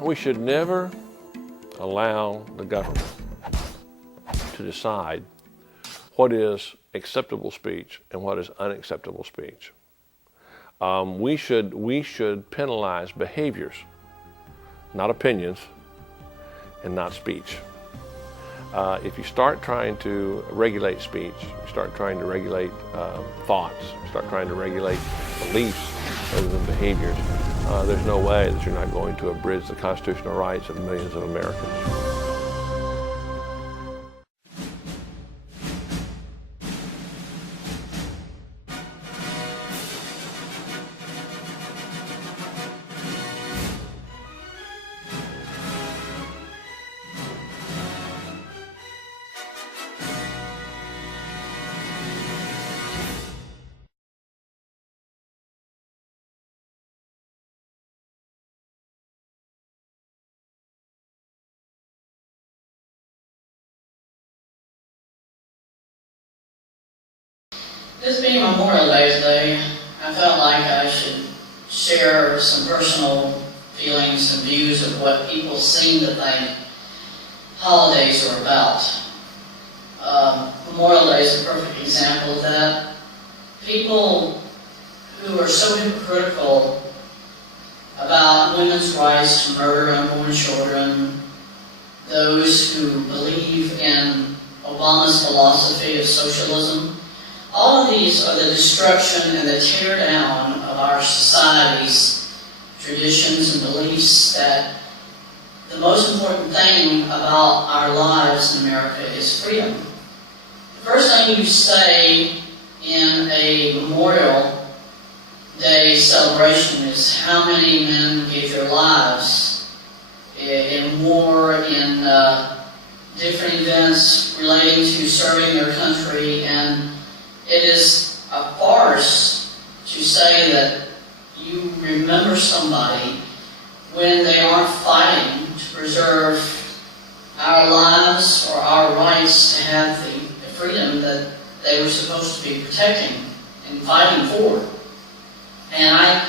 We should never allow the government to decide what is acceptable speech and what is unacceptable speech. We should penalize behaviors, not opinions, and not speech. If you start trying to regulate speech, you start trying to regulate thoughts, you start trying to regulate beliefs rather than behaviors, there's no way that you're not going to abridge the constitutional rights of millions of Americans. This being Memorial Day today, I felt like I should share some personal feelings and views of what people seem to think holidays are about. Memorial Day is a perfect example of that. People who are so hypocritical about women's rights to murder unborn children, those who believe in Obama's philosophy of socialism, all of these are the destruction and the tear down of our society's traditions and beliefs that the most important thing about our lives in America is freedom. The first thing you say in a Memorial Day celebration is how many men gave their lives in war, in different events relating to serving their country, and it is a farce to say that you remember somebody when they aren't fighting to preserve our lives or our rights to have the freedom that they were supposed to be protecting and fighting for. And I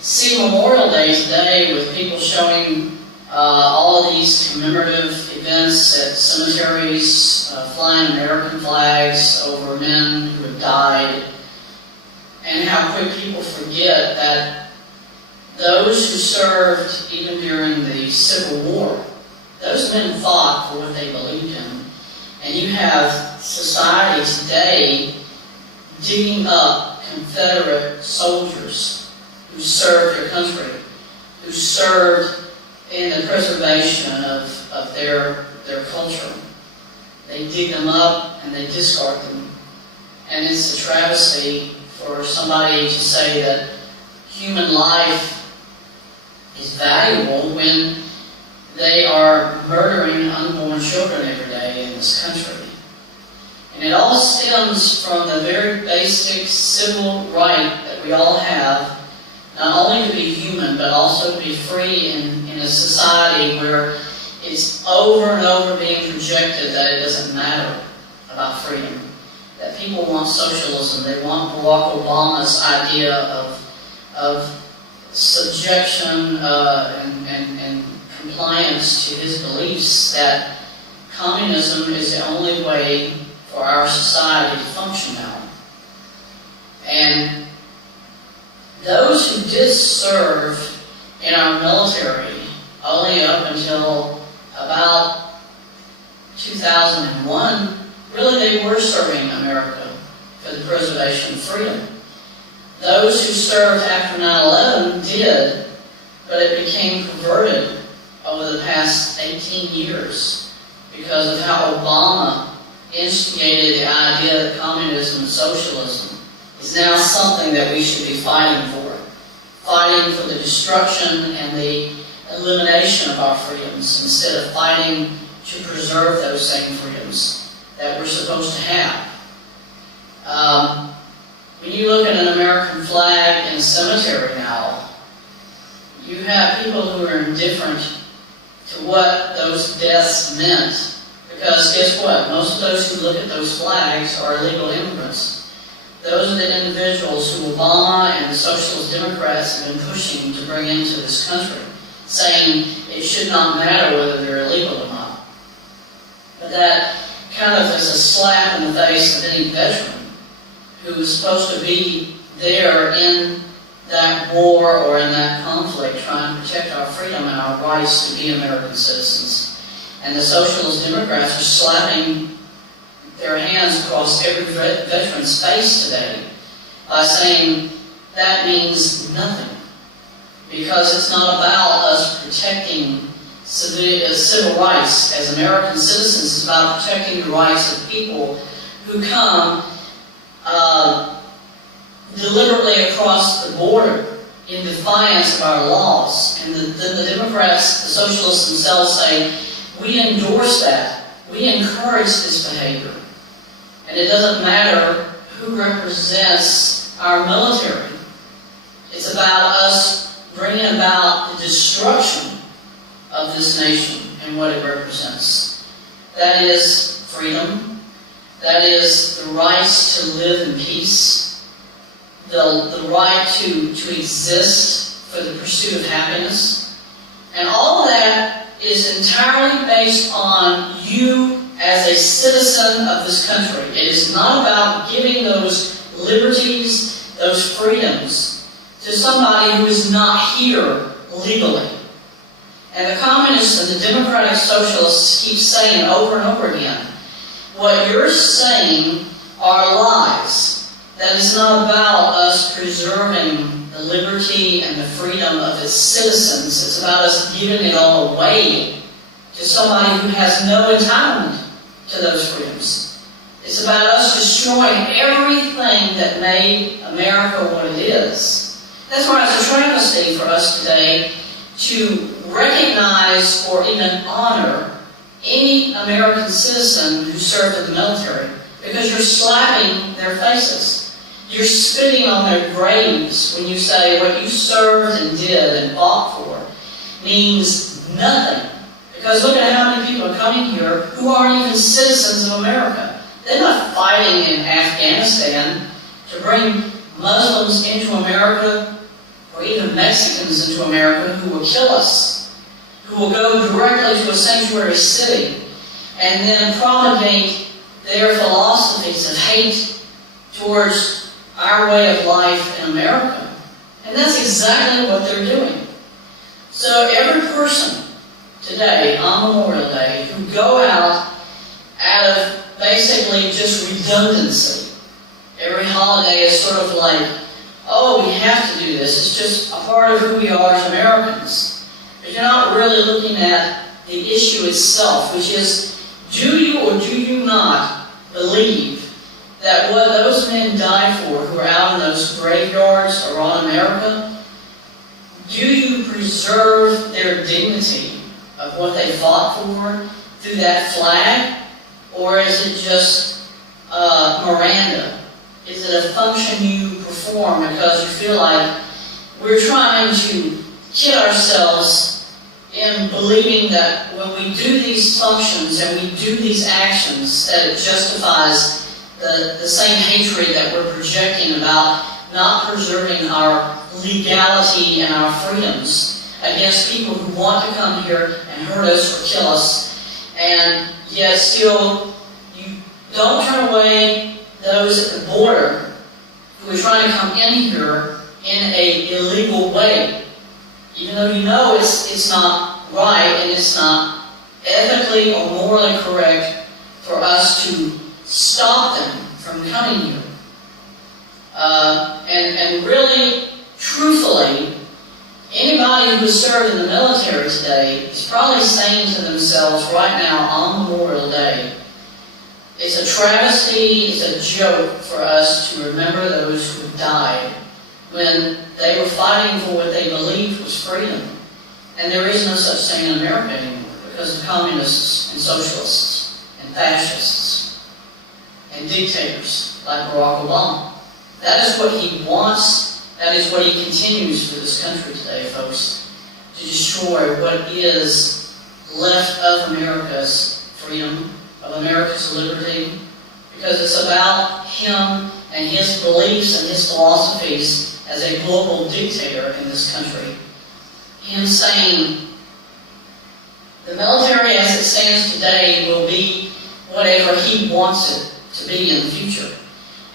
see Memorial Day today with people showing all of these commemorative events at cemeteries, flying American flags over men who have died, and how quick people forget that those who served even during the Civil War, those men fought for what they believed in. And you have society today digging up Confederate soldiers who served their country, who served in the preservation of their culture. They dig them up and they discard them. And it's a travesty for somebody to say that human life is valuable when they are murdering unborn children every day in this country. And it all stems from the very basic civil right that we all have, not only to be human, but also to be free in a society where it's over and over being projected that it doesn't matter about freedom. That people want socialism. They want Barack Obama's idea of subjection and compliance to his beliefs, that communism is the only way for our society to function now. And those who did serve in our military only up until about 2001, really they were serving America for the preservation of freedom. Those who served after 9/11 did, but it became perverted over the past 18 years because of how Obama instigated the idea that communism and socialism is now something that we should be fighting for the destruction and the elimination of our freedoms instead of fighting to preserve those same freedoms that we're supposed to have. When you look at an American flag in a cemetery now, you have people who are indifferent to what those deaths meant. Because guess what? Most of those who look at those flags are illegal immigrants. Those are the individuals who Obama and the Socialist Democrats have been pushing to bring into this country. saying it should not matter whether they're illegal or not. But that kind of is a slap in the face of any veteran who is supposed to be there in that war or in that conflict trying to protect our freedom and our rights to be American citizens. And the Socialist Democrats are slapping their hands across every veteran's face today by saying that means nothing. Because it's not about us protecting civil rights as American citizens. It's about protecting the rights of people who come deliberately across the border in defiance of our laws. And the Democrats, the Socialists themselves say, we endorse that. We encourage this behavior. And it doesn't matter who represents our military. It's about us bringing about the destruction of this nation and what it represents. That is freedom. That is the rights to live in peace. The right to exist for the pursuit of happiness. And all of that is entirely based on you as a citizen of this country. It is not about giving those liberties, those freedoms, to somebody who is not here legally. And the communists and the democratic socialists keep saying over and over again, what you're saying are lies. That is not about us preserving the liberty and the freedom of its citizens. It's about us giving it all away to somebody who has no entitlement to those freedoms. It's about us destroying everything that made America what it is. That's why it's a travesty for us today to recognize or even honor any American citizen who served in the military, because you're slapping their faces. You're spitting on their graves when you say what you served and did and fought for means nothing. Because look at how many people are coming here who aren't even citizens of America. They're not fighting in Afghanistan to bring Muslims into America or even Mexicans into America who will kill us, who will go directly to a sanctuary city and then propagate their philosophies of hate towards our way of life in America. And that's exactly what they're doing. So every person today, on Memorial Day, who go out of basically just redundancy. Every holiday is sort of like, oh, we have to do this. It's just a part of who we are as Americans. But you're not really looking at the issue itself, which is, do you or do you not believe that what those men died for who are out in those graveyards around America, do you preserve their dignity of what they fought for through that flag? Or is it just Miranda? Is it a function you perform because you feel like we're trying to kid ourselves in believing that when we do these functions and we do these actions that it justifies the same hatred that we're projecting about not preserving our legality and our freedoms against people who want to come here and hurt us or kill us, and yet still you don't turn away those at the border who are trying to come in here in an illegal way, even though you know it's not right and it's not ethically or morally correct for us to stop them from coming here. And really, truthfully, anybody who served in the military today is probably saying to themselves right now on Memorial Day, it's a travesty, it's a joke for us to remember those who died when they were fighting for what they believed was freedom. And there is no such thing in America anymore because of communists and socialists and fascists and dictators like Barack Obama. That is what he wants. That is what he continues for this country today, folks, to destroy what is left of America's freedom, of America's liberty, because it's about him and his beliefs and his philosophies as a global dictator in this country. him saying, the military as it stands today will be whatever he wants it to be in the future.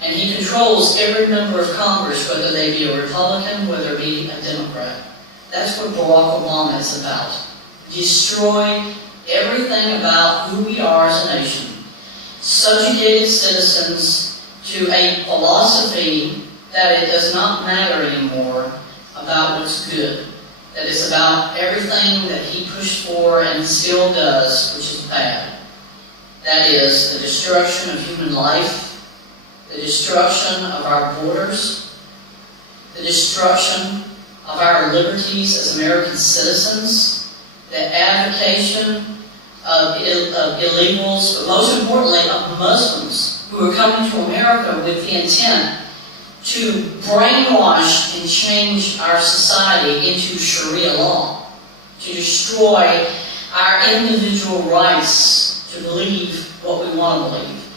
And he controls every member of Congress, whether they be a Republican, whether it be a Democrat. That's what Barack Obama is about. Destroy everything about who we are as a nation. Subjugated citizens to a philosophy that it does not matter anymore about what's good. That is about everything that he pushed for and still does, which is bad. That is the destruction of human life, the destruction of our borders, the destruction of our liberties as American citizens, the advocation of illegals, but most importantly of Muslims who are coming to America with the intent to brainwash and change our society into Sharia law, to destroy our individual rights to believe what we want to believe.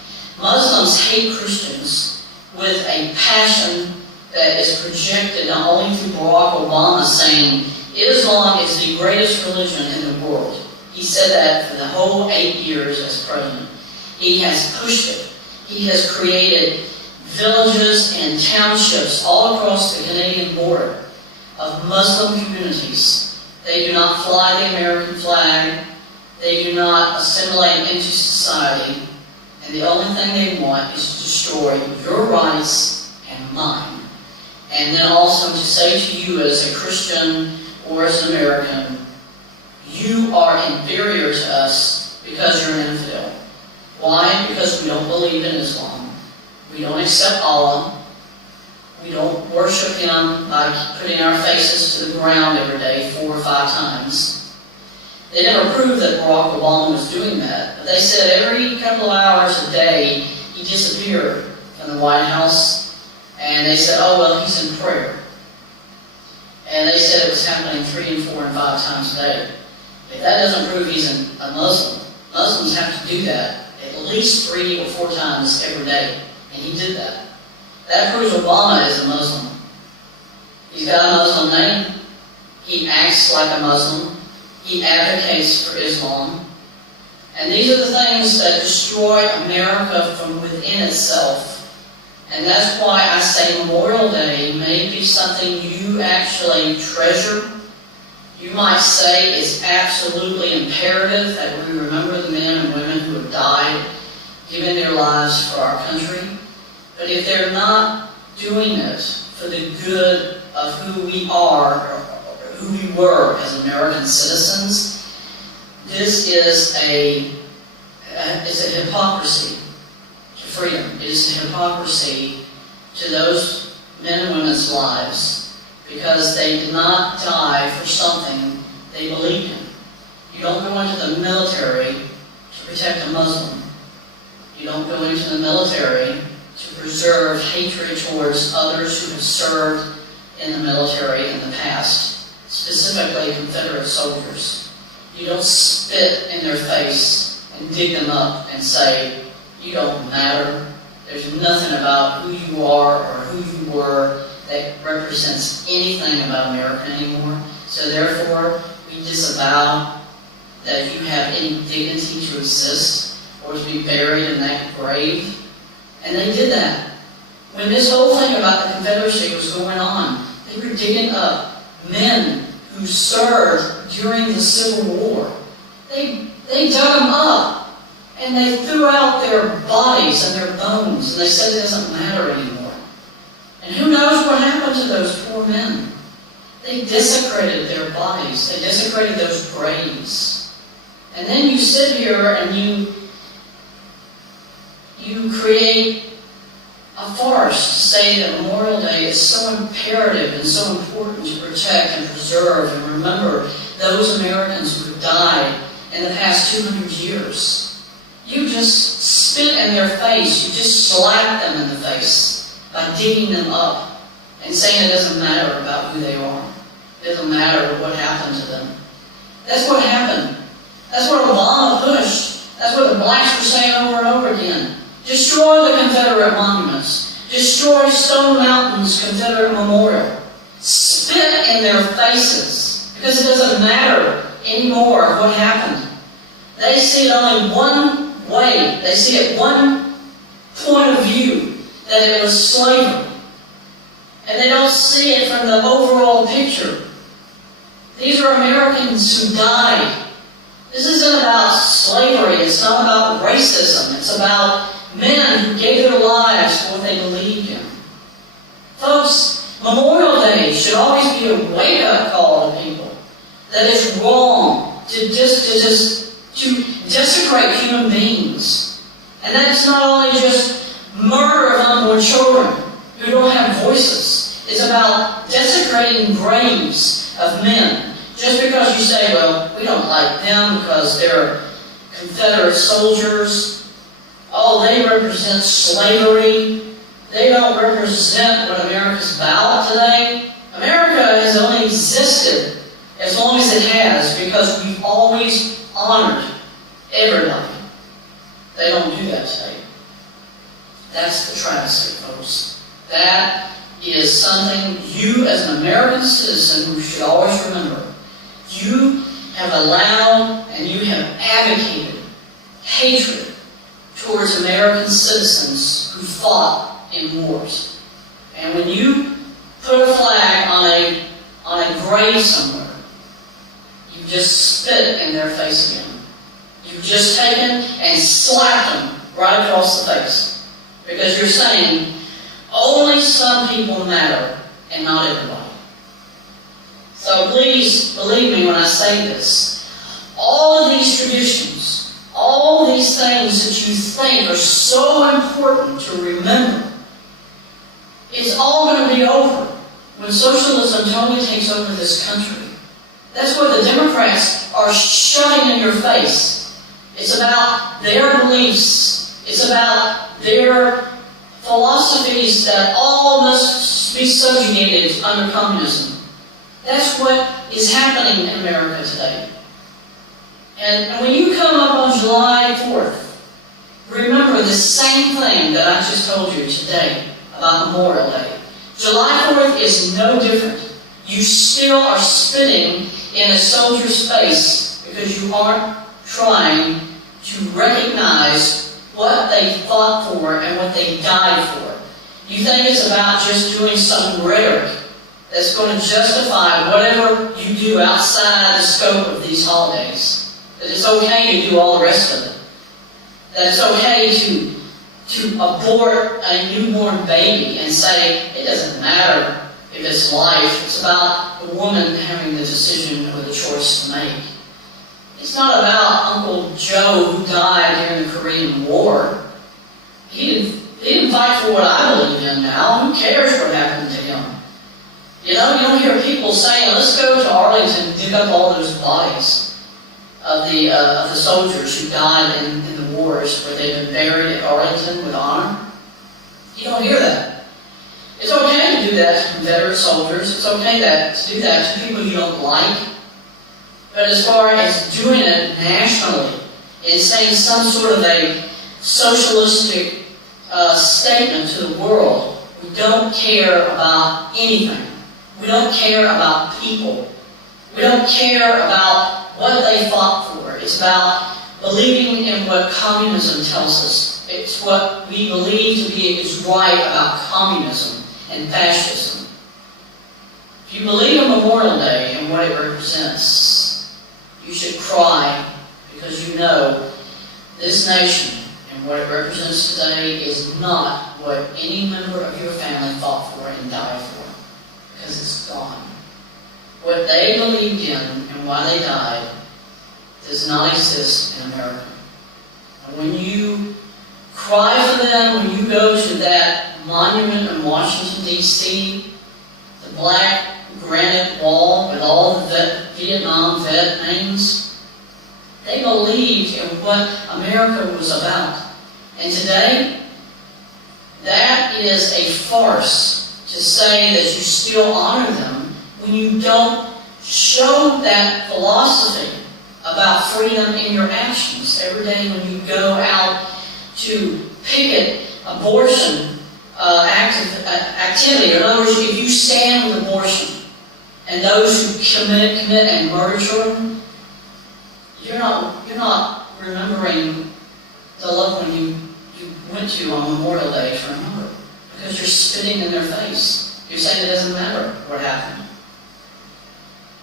Muslims hate Christians with a passion that is projected not only through Barack Obama saying Islam is the greatest religion in the world. He said that for the whole 8 years as president. He has pushed it. He has created villages and townships all across the Canadian border of Muslim communities. They do not fly the American flag. They do not assimilate into society. And the only thing they want is to destroy your rights and mine. And then also to say to you as a Christian or as an American, you are inferior to us because you're an infidel. Why? Because we don't believe in Islam. We don't accept Allah. We don't worship Him by putting our faces to the ground every day 4 or 5 times. They never proved that Barack Obama was doing that. But they said every couple of hours a day he disappeared from the White House. And they said, oh, well, he's in prayer. And they said it was happening 3 and 4 and 5 times a day. If that doesn't prove he's a Muslim, Muslims have to do that at least 3 or 4 times every day. And he did that. That proves Obama is a Muslim. He's got a Muslim name. He acts like a Muslim. He advocates for Islam. And these are the things that destroy America from within itself. And that's why I say Memorial Day may be something you actually treasure. You might say it's absolutely imperative that we remember the men and women who have died, given their lives for our country. But if they're not doing it for the good of who we are, or who we were as American citizens, this is a hypocrisy to freedom. It is a hypocrisy to those men and women's lives because they did not die for something they believed in. You don't go into the military to protect a Muslim. You don't go into the military to preserve hatred towards others who have served in the military in the past, specifically Confederate soldiers. You don't spit in their face and dig them up and say, you don't matter. There's nothing about who you are or who you were that represents anything about America anymore. So therefore, we disavow that you have any dignity to exist or to be buried in that grave. And they did that. When this whole thing about the Confederacy was going on, they were digging up men who served during the Civil War. They dug them up, and they threw out their bodies and their bones, and they said it doesn't matter anymore. And who knows what happened to those poor men? They desecrated their bodies. They desecrated those graves. And then you sit here and you create a farce to say that Memorial Day is so imperative and so important to protect and preserve and remember those Americans who have died in the past 200 years. You just spit in their face. You just slap them in the face by digging them up and saying it doesn't matter about who they are. It doesn't matter what happened to them. That's what happened. That's what Obama pushed. That's what the blacks were saying over and over again. Destroy the Confederate monuments. Destroy Stone Mountain's Confederate Memorial. Spit in their faces. because it doesn't matter anymore what happened. They see it only one way. They see it one point of view, that it was slavery. And they don't see it from the overall picture. These are Americans who died. This isn't about slavery. It's not about racism. It's about men who gave their lives for what they believed in. Folks, Memorial Day should always be a wake-up call to people that it's wrong to desecrate human beings. And that's not only just murder of unborn children who don't have voices. It's about desecrating graves of men. Just because you say, well, we don't like them because they're Confederate soldiers. Oh, they represent slavery. They don't represent what America's about today. America has only existed as long as it has because we've always honored everybody. They don't do that today. That's the travesty, folks. That is something you, as an American citizen, should always remember. You have allowed and you have advocated hatred towards American citizens who fought in wars. And when you put a flag on a grave somewhere, you just spit in their face again. You've just taken and slapped them right across the face. Because you're saying, only some people matter and not everybody. So please believe me when I say this. All of these traditions, all these things that you think are so important to remember, it's all going to be over when socialism totally takes over this country. That's what the Democrats are shoving in your face. It's about their beliefs. It's about their philosophies that all must be subjugated under communism. That's what is happening in America today. And when you come up on July 4th, remember the same thing that I just told you today about Memorial Day. July 4th is no different. You still are spitting in a soldier's face because you aren't trying to recognize what they fought for and what they died for. You think it's about just doing some rhetoric that's going to justify whatever you do outside the scope of these holidays. That it's okay to do all the rest of it. That it's okay to abort a newborn baby and say, it doesn't matter if it's life. It's about the woman having the decision or the choice to make. It's not about Uncle Joe who died during the Korean War. He didn't fight for what I believe in now. Who cares what happened to him? You know, you don't hear people saying, let's go to Arlington and dig up all those bodies of the soldiers who died in the wars where they've been buried at Arlington with honor. You don't hear that. It's okay to do that to Confederate soldiers. It's okay to do that to people you don't like. But as far as doing it nationally and saying some sort of a socialistic statement to the world, we don't care about anything. We don't care about people. We don't care about what they fought for. It's about believing in what communism tells us. It's what we believe to be is right about communism and fascism. If you believe in Memorial Day and what it represents, you should cry because you know this nation and what it represents today is not what any member of your family fought for and died for. Because it's gone. What they believed in and why they died does not exist in America. And when you cry for them, when you go to that monument in Washington, D.C., the black granite wall with all the Vietnam vet names, they believed in what America was about. And today, that is a farce. To say that you still honor them when you don't show that philosophy about freedom in your actions every day when you go out to picket abortion activity. In other words, if you stand with abortion, and those who commit and murder children, you're not remembering the loved one you went to on Memorial Day to remember, because you're spitting in their face. You're saying it doesn't matter what happened.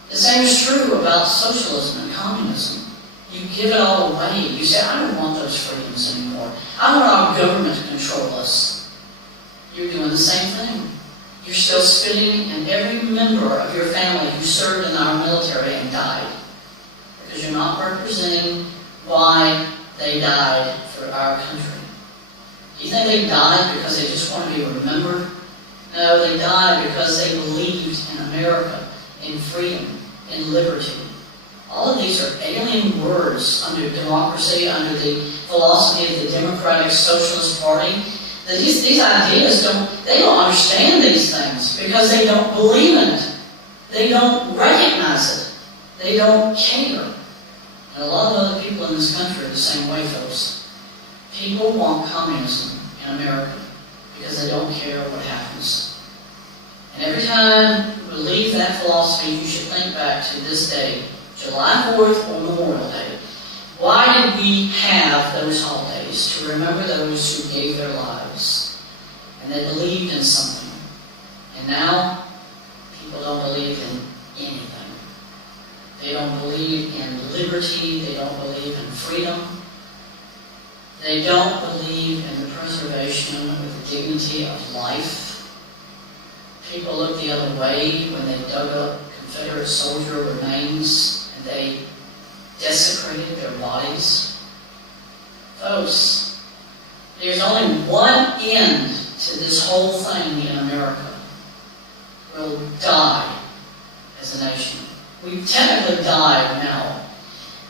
The same is true about socialism and communism. You give it all away. You say, I don't want those freedoms anymore. I want our government to control us. You're doing the same thing. You're still spitting in every member of your family who served in our military and died, because you're not representing why they died for our country. Do you think they died because they just want to be remembered? No, they died because they believed in America, in freedom, in liberty. All of these are alien words under democracy, under the philosophy of the Democratic Socialist Party. These ideas they don't understand these things because they don't believe in it. They don't recognize it. They don't care. And a lot of other people in this country are the same way, folks. People want communism in America because they don't care what happens. And every time you believe that philosophy, you should think back to this day, July 4th or Memorial Day. Why did we have those holidays? To remember those who gave their lives. And they believed in something. And now, people don't believe in anything. They don't believe in liberty. They don't believe in freedom. They don't believe in the preservation of the dignity of life. People look the other way when they dug up Confederate soldier remains and they desecrated their bodies. Folks, there's only one end to this whole thing in America. We'll die as a nation. We technically died now.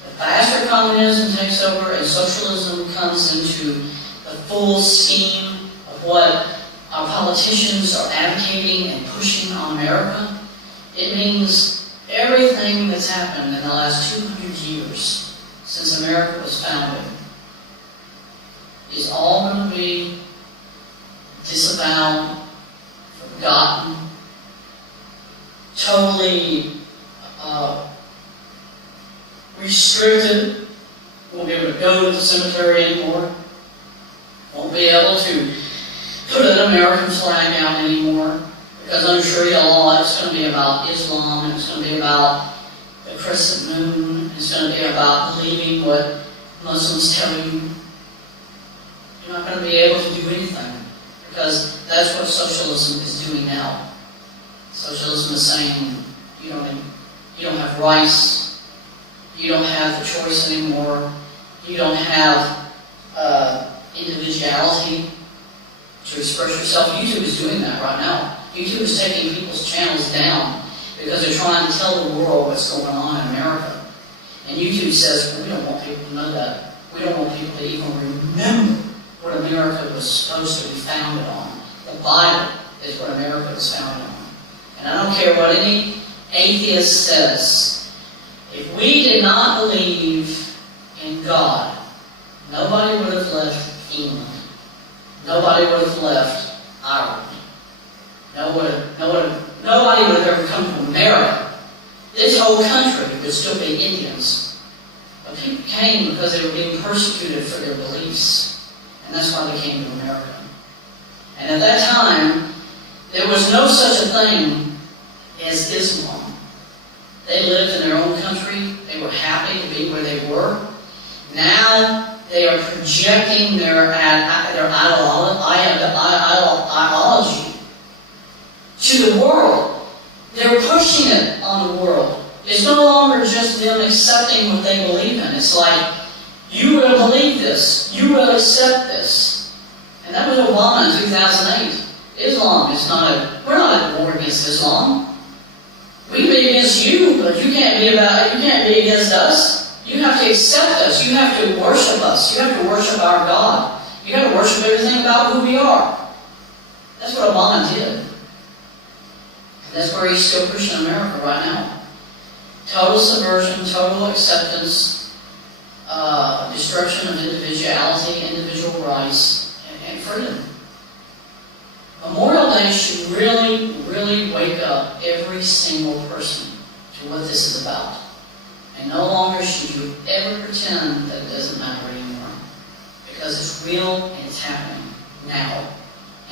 The faster communism takes over and socialism comes into the full scheme of what our politicians are advocating and pushing on America, it means everything that's happened in the last 200 years since America was founded is all going to be disavowed, forgotten, totally restricted. Won't be able to go to the cemetery anymore. Won't be able to put an American flag out anymore. Because under Sharia law, it's going to be about Islam, it's going to be about the crescent moon, it's going to be about believing what Muslims tell you. You're not going to be able to do anything, because that's what socialism is doing now. Socialism is saying you don't have rights, you don't have the choice anymore, you don't have individuality to express yourself. YouTube is doing that right now. YouTube is taking people's channels down because they're trying to tell the world what's going on in America. And YouTube says, well, we don't want people to know that. We don't want people to even remember what America was supposed to be founded on. The Bible is what America was founded on. And I don't care what any atheist says. If we did not believe in God, nobody would have left England. Nobody would have left Ireland. Nobody would have ever come to America. This whole country would still be Indians. But people came because they were being persecuted for their beliefs. And that's why they came to America. And at that time, there was no such a thing as Islam. They lived in their own country. They were happy to be where they were. Now, they are projecting their ideology to the world. They're pushing it on the world. It's no longer just them accepting what they believe in. It's like, you will believe this. You will accept this. And that was Obama in 2008. Islam is we're not at war against Islam. We can be against you, but you can't be against us. You have to accept us. You have to worship us. You have to worship our God. You have to worship everything about who we are. That's what Obama did. And that's where he's still pushing America right now. Total subversion, total acceptance, destruction of individuality, individual rights, and freedom. Memorial Day should really, really wake up every single person to what this is about. And no longer should you ever pretend that it doesn't matter anymore. Because it's real and it's happening now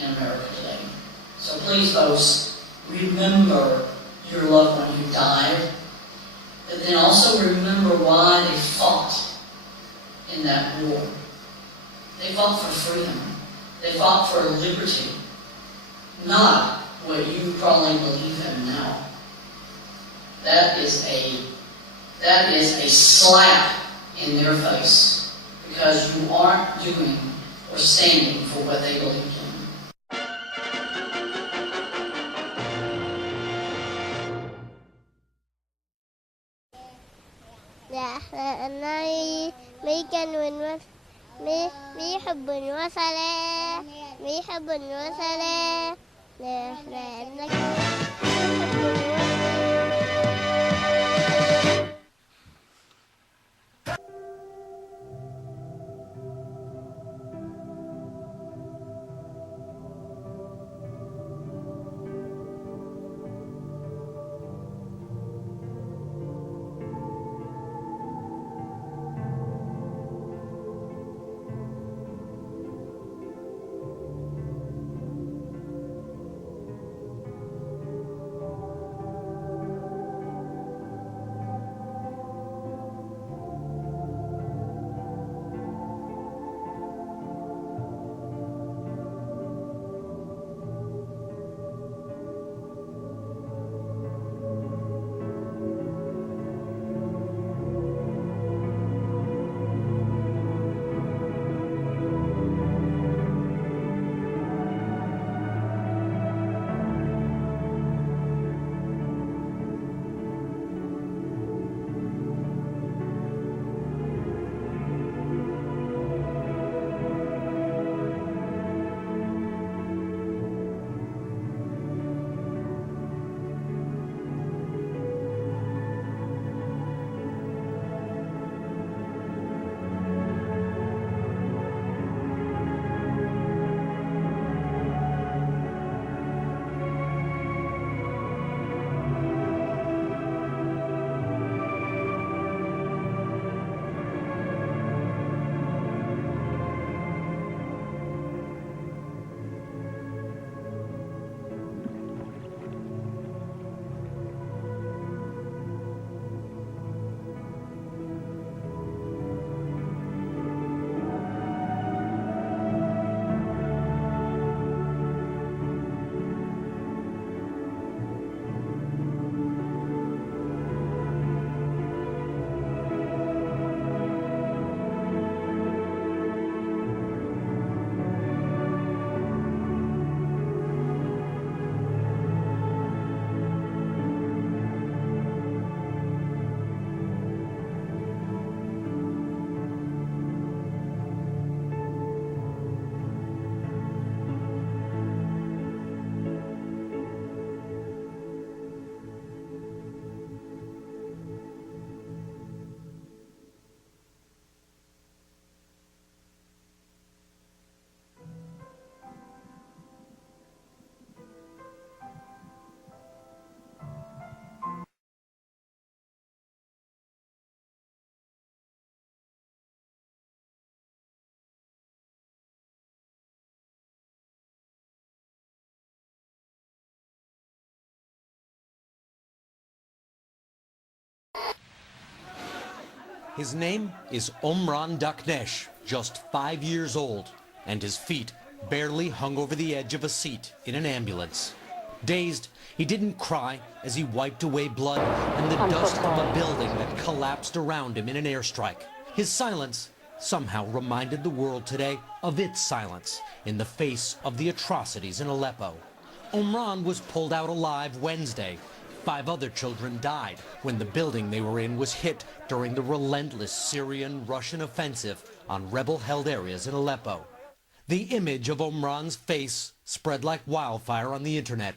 in America today. So please, folks, remember your loved one who died, but then also remember why they fought in that war. They fought for freedom. They fought for liberty. Not what you probably believe in now. That is a slap in their face because you aren't doing or standing for what they believed in. لا أنا بيحب الوصلة بيحب الوصلة لا لأنك His name is Maranda, just 5 years old, and his feet barely hung over the edge of a seat in an ambulance. Dazed, he didn't cry as he wiped away blood and the dust of a building that collapsed around him in an airstrike. His silence somehow reminded the world today of its silence in the face of the atrocities in Aleppo. Omran was pulled out alive Wednesday. 5 other children died when the building they were in was hit during the relentless Syrian-Russian offensive on rebel-held areas in Aleppo. The image of Omran's face spread like wildfire on the internet.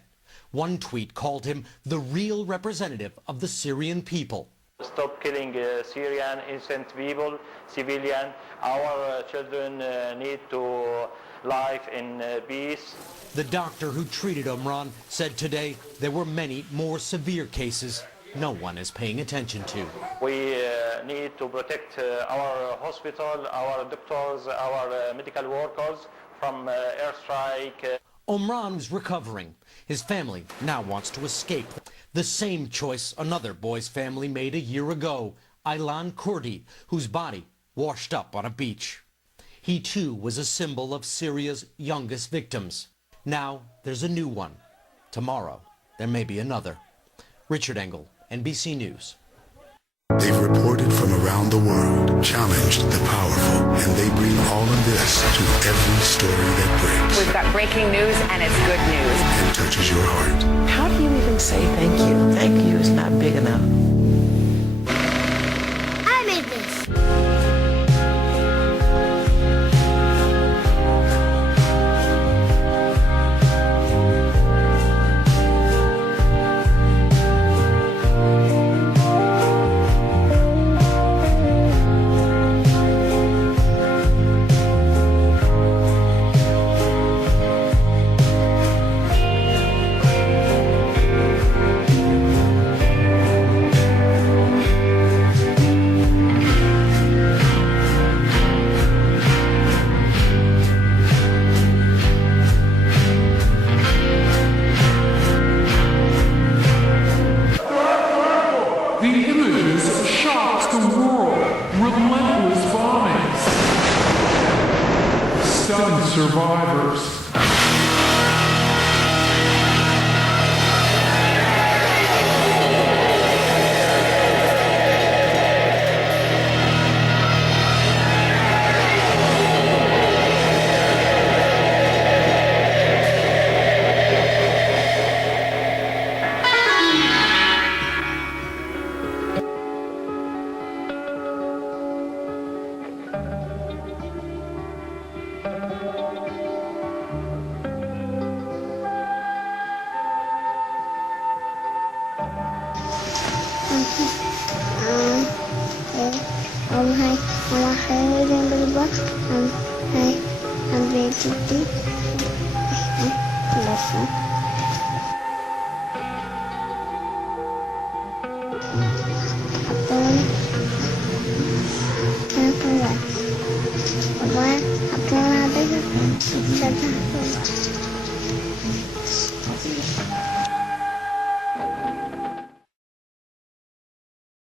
One tweet called him the real representative of the Syrian people. Stop killing Syrian innocent people, civilian. Our children need to live in peace. The doctor who treated Omran said today there were many more severe cases no one is paying attention to. We need to protect our hospital, our doctors, our medical workers from airstrike. Omran is recovering. His family now wants to escape. The same choice another boy's family made a year ago, Aylan Kurdi, whose body washed up on a beach. He too was a symbol of Syria's youngest victims. Now there's a new one. Tomorrow there may be another. Richard Engel, NBC News. They've reported from around the world, challenged the powerful, and they bring all of this to every story that breaks. We've got breaking news, and it's good news. And touches your heart. How do you even say thank you? Thank you is not big enough. I made this. The images shocked the world. Relentless bombings. Stunned survivors. Hai malah saya yang berubah hai ambil cuti